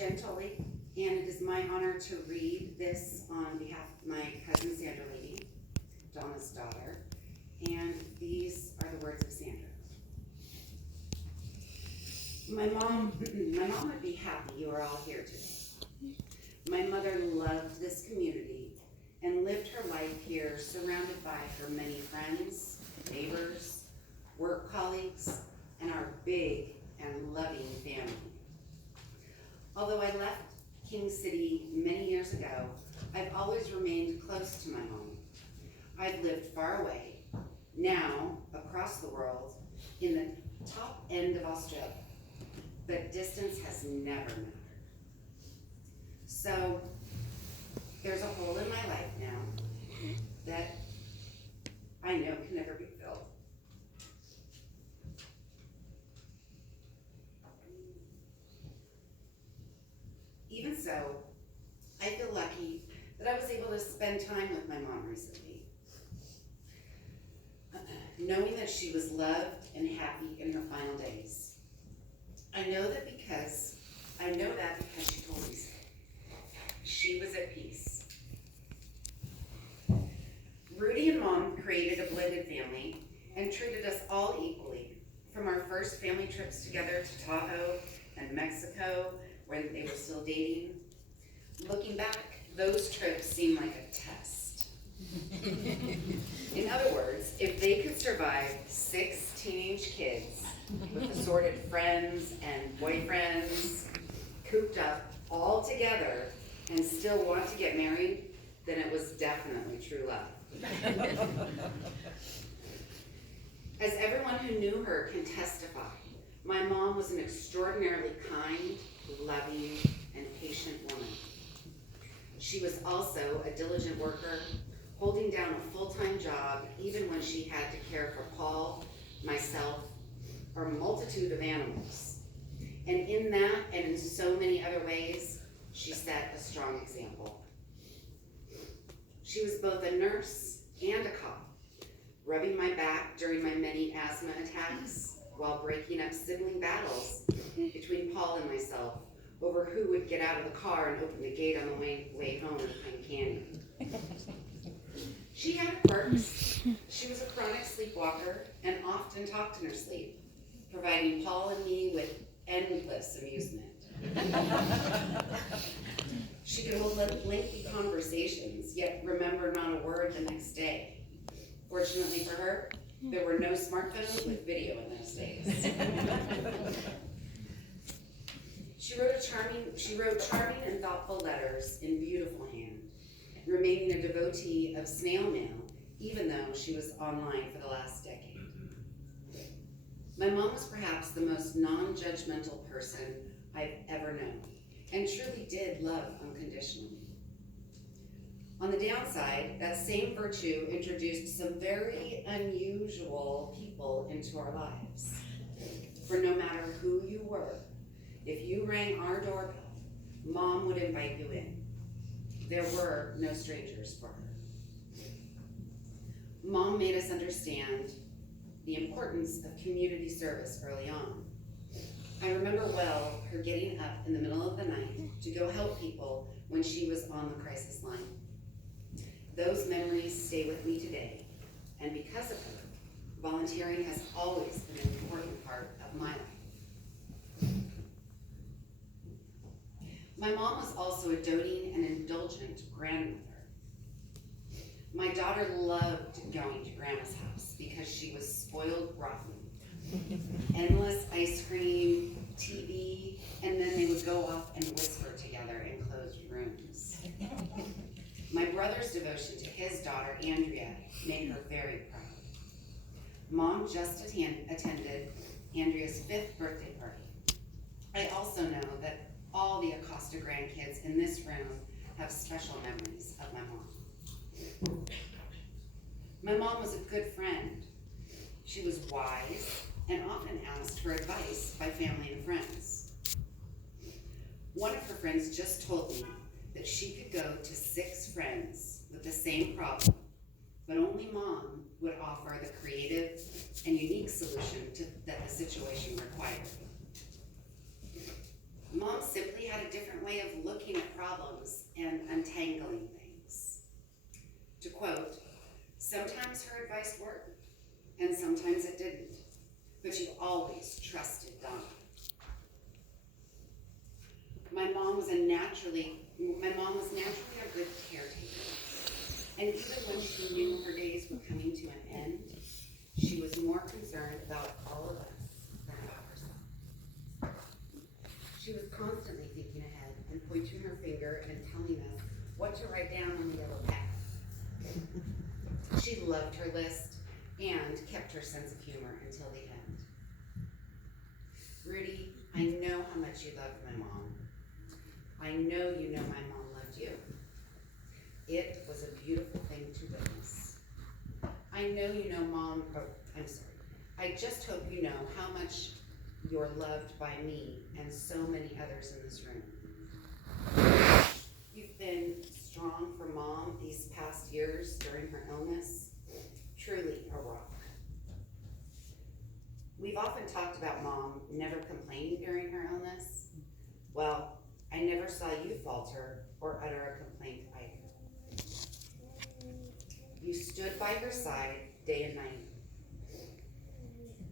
Jen Tolley, and it is my honor to read this on behalf of my cousin Sandra Lady, Donna's daughter, and these are the words of Sandra. My mom would be happy you are all here today. My mother loved this community and lived her life here surrounded by her many friends, neighbors, work colleagues, and our big and loving family. Although I left King City many years ago, I've always remained close to my home. I've lived far away, now across the world, in the top end of Australia, but distance has never mattered. So there's a hole in my life now that I know can never be filled. Even so, I feel lucky that I was able to spend time with my mom recently. Knowing that she was loved and happy in her final days. I know that because she told me so. She was at peace. Rudy and Mom created a blended family and treated us all equally, from our first family trips together to Tahoe and Mexico when they were still dating. Looking back, those trips seem like a test. In other words, if they could survive 6 teenage kids with assorted friends and boyfriends, cooped up all together, and still want to get married, then it was definitely true love. As everyone who knew her can testify, my mom was an extraordinarily kind, loving, and patient woman. She was also a diligent worker, holding down a full-time job even when she had to care for Paul, myself, or a multitude of animals. And in that, and in so many other ways, she set a strong example. She was both a nurse and a cop, rubbing my back during my many asthma attacks while breaking up sibling battles between Paul and myself over who would get out of the car and open the gate on the way home in Pine Canyon. She had quirks. She was a chronic sleepwalker and often talked in her sleep, providing Paul and me with endless amusement. She could hold lengthy conversations, yet remember not a word the next day. Fortunately for her, there were no smartphones with video in those days. She wrote charming and thoughtful letters in beautiful hand, remaining a devotee of snail mail, even though she was online for the last decade. My mom was perhaps the most non-judgmental person I've ever known, and truly did love unconditionally. On the downside, that same virtue introduced some very unusual people into our lives. For no matter who you were, if you rang our doorbell, Mom would invite you in. There were no strangers for her. Mom made us understand the importance of community service early on. I remember well her getting up in the middle of the night to go help people when she was on the crisis line. Those memories stay with me today, and because of her, volunteering has always been an important part of my life. My mom was also a doting and indulgent grandmother. My daughter loved going to Grandma's house because she was spoiled rotten. Endless ice cream, TV, and then they would go off and whisper together in closed rooms. My brother's devotion to his daughter, Andrea, made her very proud. Mom just attended Andrea's 5th birthday party. I also know that all the Acosta grandkids in this room have special memories of my mom. My mom was a good friend. She was wise and often asked for advice by family and friends. One of her friends just told me that she could go to 6 friends with the same problem, but only Mom would offer the creative and unique solution that the situation required. Mom simply had a different way of looking at problems and untangling things. To quote, sometimes her advice worked, and sometimes it didn't, but you always trusted Donna. My mom was naturally a good caretaker. And even when she knew her days were coming to an end, she was more concerned about all of us than about herself. She was constantly thinking ahead and pointing her finger and telling us what to write down on the yellow pad. She loved her list and kept her sense of humor until the end. Rudy, I know how much you loved my mom. I know you know my mom loved you. It was a beautiful thing to witness. I know you know I just hope you know how much you're loved by me and so many others in this room. You've been strong for Mom these past years during her illness. Truly a rock. We've often talked about Mom never complaining during her illness. Well, I never saw you falter or utter a complaint either. You stood by her side day and night.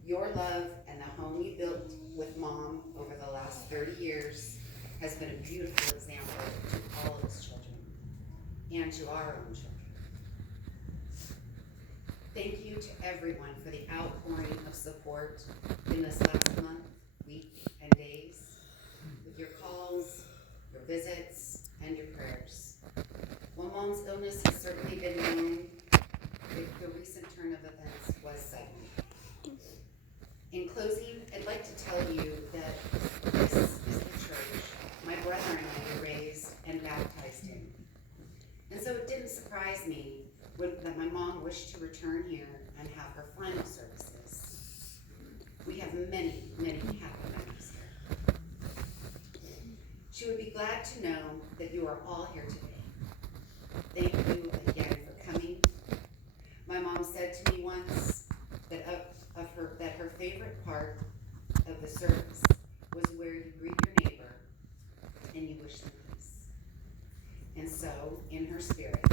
Your love and the home you built with Mom over the last 30 years has been a beautiful example to all of us children and to our own children. Thank you to everyone for the outpouring of support in this last month, week, and days, with your calls, your visits, and your prayers. While Mom's illness has certainly been known, the recent turn of events was sudden. In closing, I'd like to tell you that this is the church my brother and I were raised and baptized in. And so it didn't surprise me that my mom wished to return here and have her final services. We have many, many happy memories here. She would be glad to know that you are all here today. Thank you again for coming. My mom said to me once that her favorite part of the service was where you greet your neighbor and you wish them peace. And so, in her spirit,